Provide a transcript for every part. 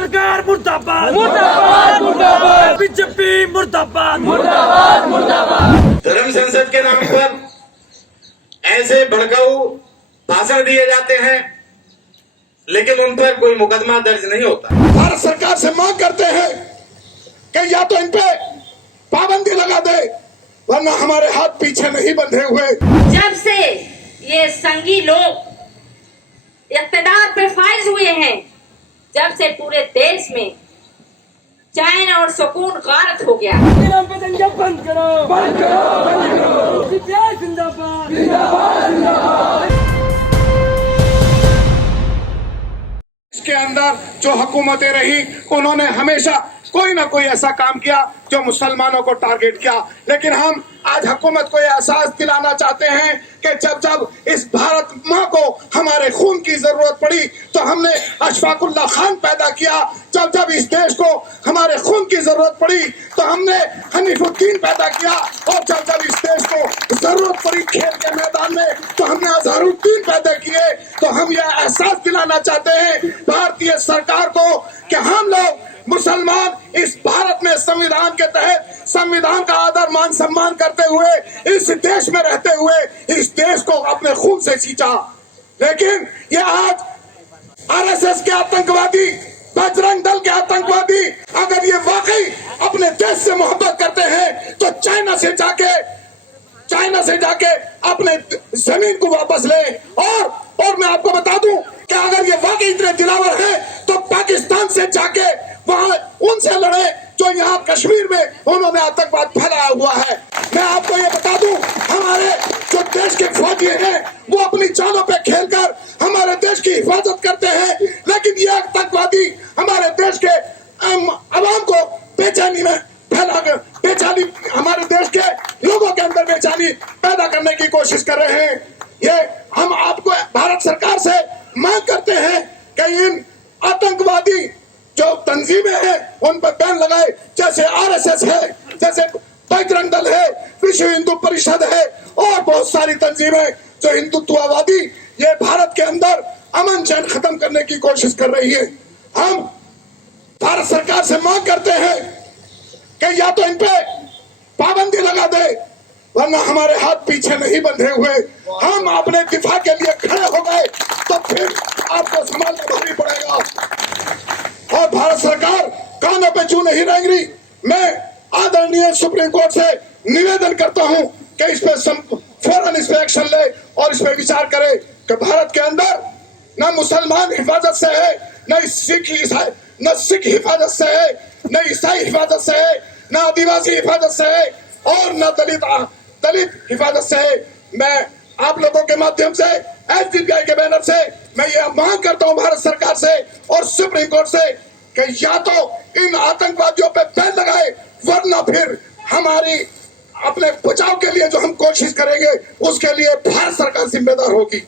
सरकार मुर्दाबाद, मुर्दाबाद मुर्दाबाद, बीजेपी मुर्दाबाद, मुर्दाबाद मुर्दाबाद। धर्म संसद के नाम पर ऐसे भड़काऊ भाषण दिए जाते हैं, लेकिन उन पर कोई मुकदमा दर्ज नहीं होता। भारत सरकार से मांग करते हैं कि या तो इन पे पाबंदी लगा दे, वरना हमारे हाथ पीछे नहीं बंधे हुए। जब से ये संघी लोग इक़्तिदार पे फाइज हुए हैं, जब से पूरे देश में चैन और सुकून गारत हो गया। बंद करो, बंद करो, बंद करो। सीपीआई जिंदाबाद, जिंदाबाद, जिंदाबाद। इसके अंदर जो हुकूमतें रही, उन्होंने हमेशा कोई ना कोई ऐसा काम किया जो मुसलमानों को टारगेट किया। लेकिन हम आज हुकूमत को यह एहसास दिलाना चाहते हैं कि जब जब इस भारत माँ को हमारे खून की जरूरत पड़ी तो हमने अशफाकुल्लाह खान पैदा किया। जब जब इस देश को हमारे खून की जरूरत पड़ी तो हमने हनीफुद्दीन पैदा किया। और जब जब इस देश को जरूरत पड़ी खेल के मैदान में तो हमने अजहरुद्दीन पैदा किए। तो हम यह एहसास दिलाना चाहते हैं भारतीय सरकार को कि हम लोग मुसलमान इस भारत में संविधान के तहत संविधान का आदर मान सम्मान करते हुए इस देश में रहते हुए इस देश को अपने खून से सींचा। लेकिन ये आज आरएसएस के आतंकवादी, बजरंग दल के आतंकवादी अगर ये वाकई अपने देश से मोहब्बत करते हैं तो चाइना से जाके अपने जमीन को वापस ले। और मैं आपको बता दूं कि अगर ये वाकई इतने दिलावर हैं तो पाकिस्तान से जाके वहां उनसे लड़े जो यहाँ कश्मीर में उन्होंने आतंकवाद फैलाया हुआ है। मैं आपको ये बता दूं, हमारे जो देश के फौजी हैं वो अपनी जानों पे खेलकर हमारे देश की हिफाजत करते हैं, लेकिन ये आतंकवादी हमारे देश के अवाम को बेचैनी में फैलाकर हमारे देश के लोगों के अंदर बेचैनी पैदा करने की कोशिश कर रहे हैं। ये हम आपको भारत सरकार से मांग करते हैं कि इन आतंकवादी जो तंजीमें हैं उन पर बैन लगाए, जैसे आरएसएस है, जैसे बजरंग दल है, विश्व हिंदू परिषद है और बहुत सारी तंजीमें जो हिंदुत्ववादी ये भारत के अंदर अमन चैन खत्म करने की कोशिश कर रही है। हम भारत सरकार से मांग करते हैं कि या तो इन पे पाबंदी लगा दे, वरना हमारे हाथ पीछे नहीं बंधे हुए। हम अपने दिफा के लिए खड़े हो गए तो फिर आपको संभालना भारी पड़ेगा। और भारत सरकार कानों पे चू नहीं रहेंगी। मैं आदरणीय सुप्रीम कोर्ट से निवेदन करता हूं कि इस पे फौरन इस पे एक्शन ले और इस पे विचार करे कि भारत के अंदर न मुसलमान हिफाजत से है, न सिख हिफाजत से है, न ईसाई हिफाजत से है, न आदिवासी हिफाजत से है और न दलित हिफाजत से है। मैं आप लोगों के माध्यम से एसडीपीआई के बैनर से मैं ये मांग करता हूं भारत सरकार से और सुप्रीम कोर्ट से कि या तो इन आतंकवादियों पे बैन लगाए, वरना फिर हमारी अपने बचाव के लिए जो हम कोशिश करेंगे उसके लिए भारत सरकार जिम्मेदार होगी।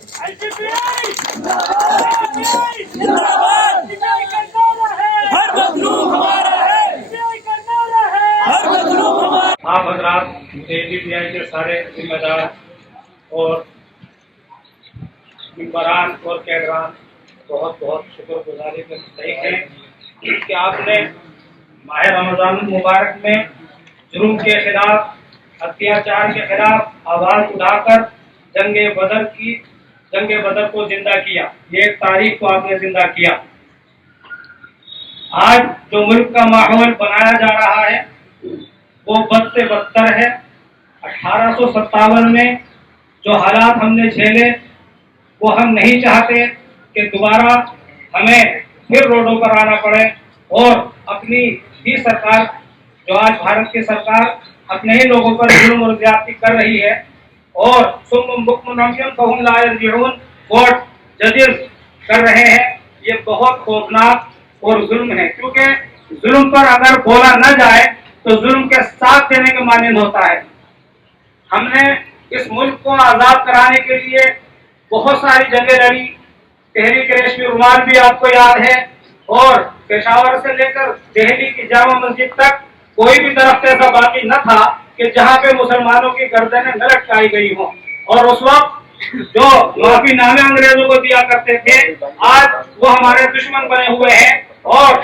आप हजरात एसडीपीआई के सारे जिम्मेदार और मेंबरान और कैडरान बहुत बहुत शुक्रगुजारी के मुस्तहिक हैं कि आपने माह रमजान मुबारक में जुर्म के खिलाफ, अत्याचार के खिलाफ आवाज उठाकर जंगे बदर को जिंदा किया। ये एक तारीख को आपने जिंदा किया। आज जो मुल्क का माहौल बनाया जा रहा है वो बद से बदतर है। 1857 में जो हालात हमने झेले वो हम नहीं चाहते कि दोबारा हमें फिर रोडों पर आना पड़े। और अपनी ही सरकार, जो आज भारत की सरकार अपने ही लोगों पर जुल्म और ज्यादती कर रही है और कोर्ट जजेस कर रहे हैं, ये बहुत खौफनाक और जुल्म है। क्योंकि जुल्म पर अगर बोला न जाए तो जुल्म के साथ देने के मानंद होता है। हमने इस मुल्क को आजाद कराने के लिए बहुत सारी जंगें लड़ी। तहरीक रेशमी रुमाल भी आपको याद है। और पेशावर से लेकर दिल्ली की जामा मस्जिद तक कोई भी दरख्त ऐसा बाकी न था कि जहां पे मुसलमानों की गर्दनें न लटकाई गई हों। और उस वक्त जो माफीनामे अंग्रेजों को दिया करते थे, आज वो हमारे दुश्मन बने हुए हैं और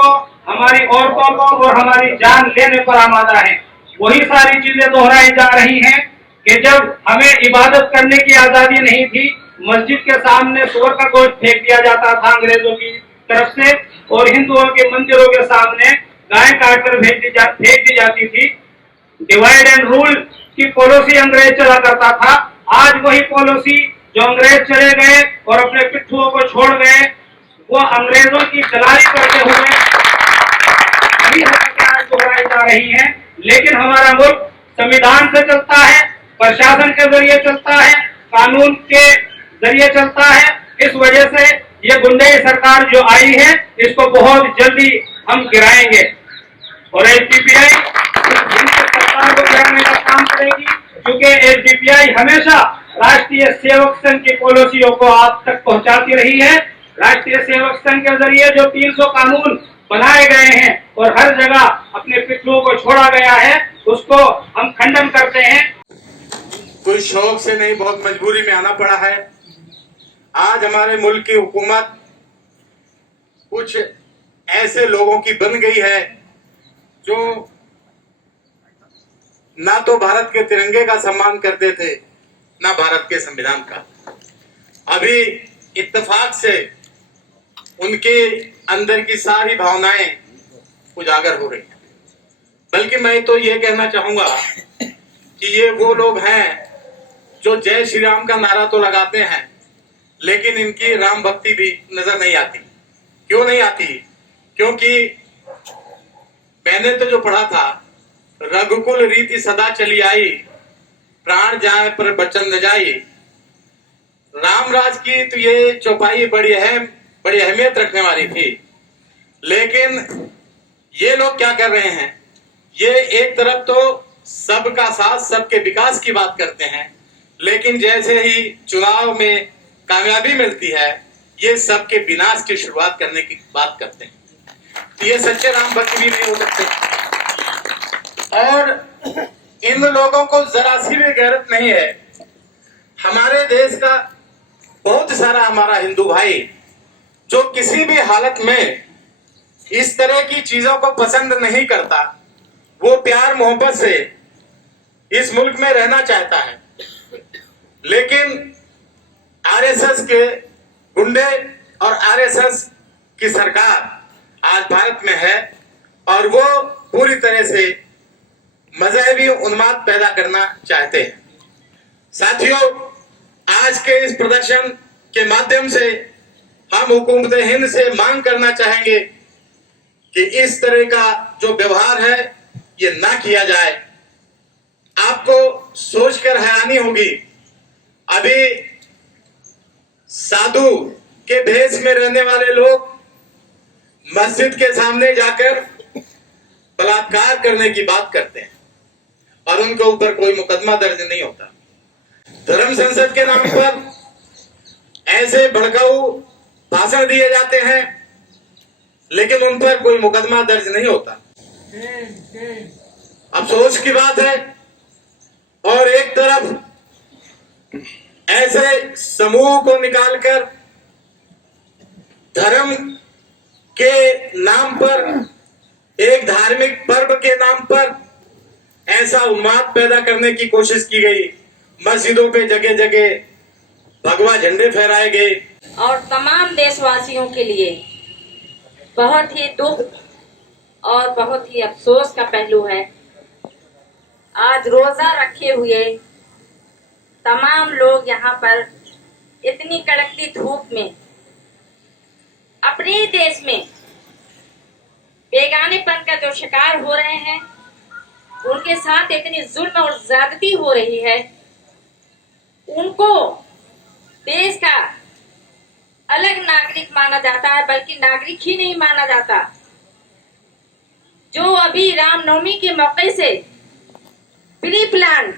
को, हमारी औरतों को और हमारी जान लेने पर आमादा है। वही सारी चीजें दोहराई जा रही हैं कि जब हमें इबादत करने की आजादी नहीं थी, मस्जिद के सामने सूअर का गोश्त फेंक दिया जाता था अंग्रेजों की तरफ से, और हिंदुओं के मंदिरों के सामने गाय काटकर फेंक दी जाती थी। डिवाइड एंड रूल की पॉलिसी अंग्रेज चला करता था। आज वही पॉलिसी जो अंग्रेज चले गए और अपने पिट्ठुओं को छोड़ गए, वो अंग्रेजों की दलाली करते हुए वही हरकतें आज दोहराई जा रही हैं। लेकिन हमारा मुल्क संविधान से चलता है, प्रशासन के जरिए चलता है, कानून के जरिए चलता है। इस वजह से ये गुंडई सरकार जो आई है, इसको बहुत जल्दी हम गिराएंगे और एसडीपीआई सरकार को गिराने का काम करेगी, क्योंकि एसडीपीआई हमेशा राष्ट्रीय सेवक संघ की पॉलिसियों को आप तक पहुंचाती रही है। राष्ट्रीय सेवक संघ के जरिए जो 300 कानून बनाए गए हैं और हर जगह अपने पिट्ठुओं को छोड़ा गया है, उसको हम खंडन करते हैं। कोई शौक से नहीं, बहुत मजबूरी में आना पड़ा है। आज हमारे मुल्क की हुकूमत कुछ ऐसे लोगों की बन गई है जो ना तो भारत के तिरंगे का सम्मान करते थे, ना भारत के संविधान का। अभी इत्तेफाक से उनके अंदर की सारी भावनाएं उजागर हो रही हैं। बल्कि मैं तो ये कहना चाहूंगा कि ये वो लोग हैं जो जय श्री राम का नारा तो लगाते हैं, लेकिन इनकी राम भक्ति भी नजर नहीं आती। क्यों नहीं आती? क्योंकि मैंने तो जो पढ़ा था, रघुकुल रीति सदा चली आई, प्राण जाए पर बचन न जाई। रामराज की तो ये चौपाई बड़ी अहमियत रखने वाली थी। लेकिन ये लोग क्या कर रहे हैं? ये एक तरफ तो सबका साथ, सबके विकास की बात करते हैं, लेकिन जैसे ही चुनाव में कामयाबी मिलती है, ये सबके विनाश की शुरुआत करने की बात करते हैं। तो ये सच्चे राम भक्त भी नहीं हो सकते। और इन लोगों को जरा सी भी गैरत नहीं है। हमारे देश का बहुत सारा हमारा हिंदू भाई जो किसी भी हालत में इस तरह की चीजों को पसंद नहीं करता, वो प्यार मोहब्बत से इस मुल्क में रहना चाहता है। लेकिन आरएसएस के गुंडे और आरएसएस की सरकार आज भारत में है और वो पूरी तरह से मजहबी उन्माद पैदा करना चाहते हैं। साथियों, आज के इस प्रदर्शन के माध्यम से हम हुकूमत हिंद से मांग करना चाहेंगे कि इस तरह का जो व्यवहार है ये ना किया जाए। आपको सोचकर हैरानी होगी, अभी साधु के भेष में रहने वाले लोग मस्जिद के सामने जाकर बलात्कार करने की बात करते हैं और उनके ऊपर कोई मुकदमा दर्ज नहीं होता। धर्म संसद के नाम पर ऐसे भड़काऊ भाषण दिए जाते हैं, लेकिन उन पर कोई मुकदमा दर्ज नहीं होता। अफसोस की बात है। और एक तरफ ऐसे समूह को निकालकर धर्म के नाम पर, एक धार्मिक पर्व के नाम पर ऐसा उन्माद पैदा करने की कोशिश की गई। मस्जिदों पे जगह जगह भगवा झंडे फहराए गए। और तमाम देशवासियों के लिए बहुत ही दुख और बहुत ही अफसोस का पहलू है। आज रोजा रखे हुए तमाम लोग यहाँ पर इतनी कड़कती धूप में अपने ही देश में बेगानेपन का जो शिकार हो रहे हैं, उनके साथ इतनी जुल्म और ज्यादती हो रही है, उनको देश का अलग नागरिक माना जाता है, बल्कि नागरिक ही नहीं माना जाता। जो अभी रामनवमी के मौके से प्री प्लान,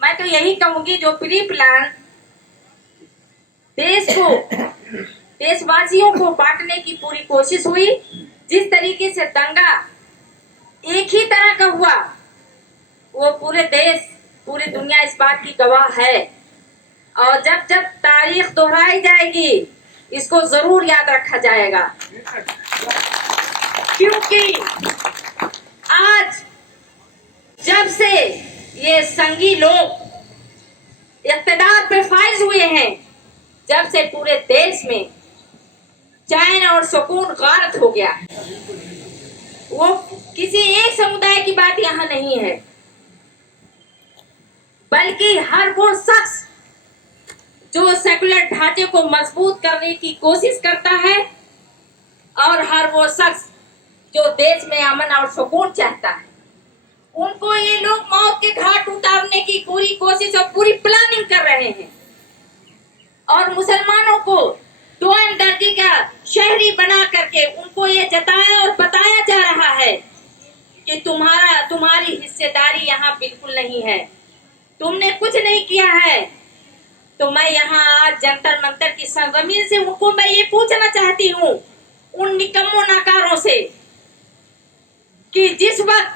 मैं तो यही कहूंगी, जो प्री प्लान देश को, देशवासियों को बांटने की पूरी कोशिश हुई, जिस तरीके से दंगा एक ही तरह का हुआ, वो पूरे देश, पूरी दुनिया इस बात की गवाह है। और जब जब तारीख दोहराई जाएगी, इसको जरूर याद रखा जाएगा। क्योंकि आज जब से ये संघी लोग इक़्तिदार पे फाइज हुए हैं, जब से पूरे देश में चैन और सुकून गारत हो गया है। वो किसी एक समुदाय की बात यहाँ नहीं है, बल्कि हर वो शख्स जो सेकुलर ढांचे को मजबूत करने की कोशिश करता है और हर वो शख्स जो देश में अमन और सुकून चाहता है, उनको ये लोग मौत के घाट उतारने की पूरी कोशिश और पूरी प्लानिंग कर रहे हैं और मुसलमानों को दोयम दर्जे का शहरी बना करके उनको ये जताया और बताया जा रहा है कि तुम्हारी हिस्सेदारी यहाँ बिल्कुल नहीं है, तुमने कुछ नहीं किया है। तो मैं यहाँ आज जंतर मंतर की सरजमीन से उनको मैं ये पूछना चाहती हूँ, उन निकम्मों नाकारों से, कि जिस वक्त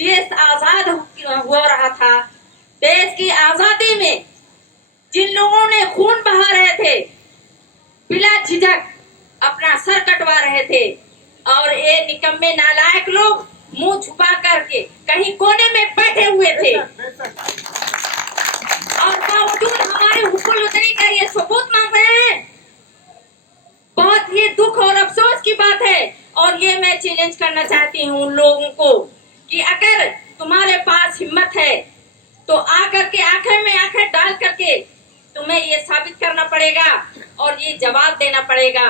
देश आजाद हो रहा था, देश की आजादी में जिन लोगों ने खून बहा रहे थे, बिला झिझक अपना सर कटवा रहे थे, और ये निकम्मे नालायक लोग मुंह छुपा करके कहीं कोने में बैठे हुए थे और बावजूद हमारे हुक्म उतरी का ये सबूत मांग रहे हैं। बहुत ही दुख और अफसोस की बात है। और ये मैं चैलेंज करना चाहती हूँ उन लोगों को कि अगर तुम्हारे पास हिम्मत है तो आकर के आंखें में आंखें डाल करके तुम्हें ये साबित करना पड़ेगा और ये जवाब देना पड़ेगा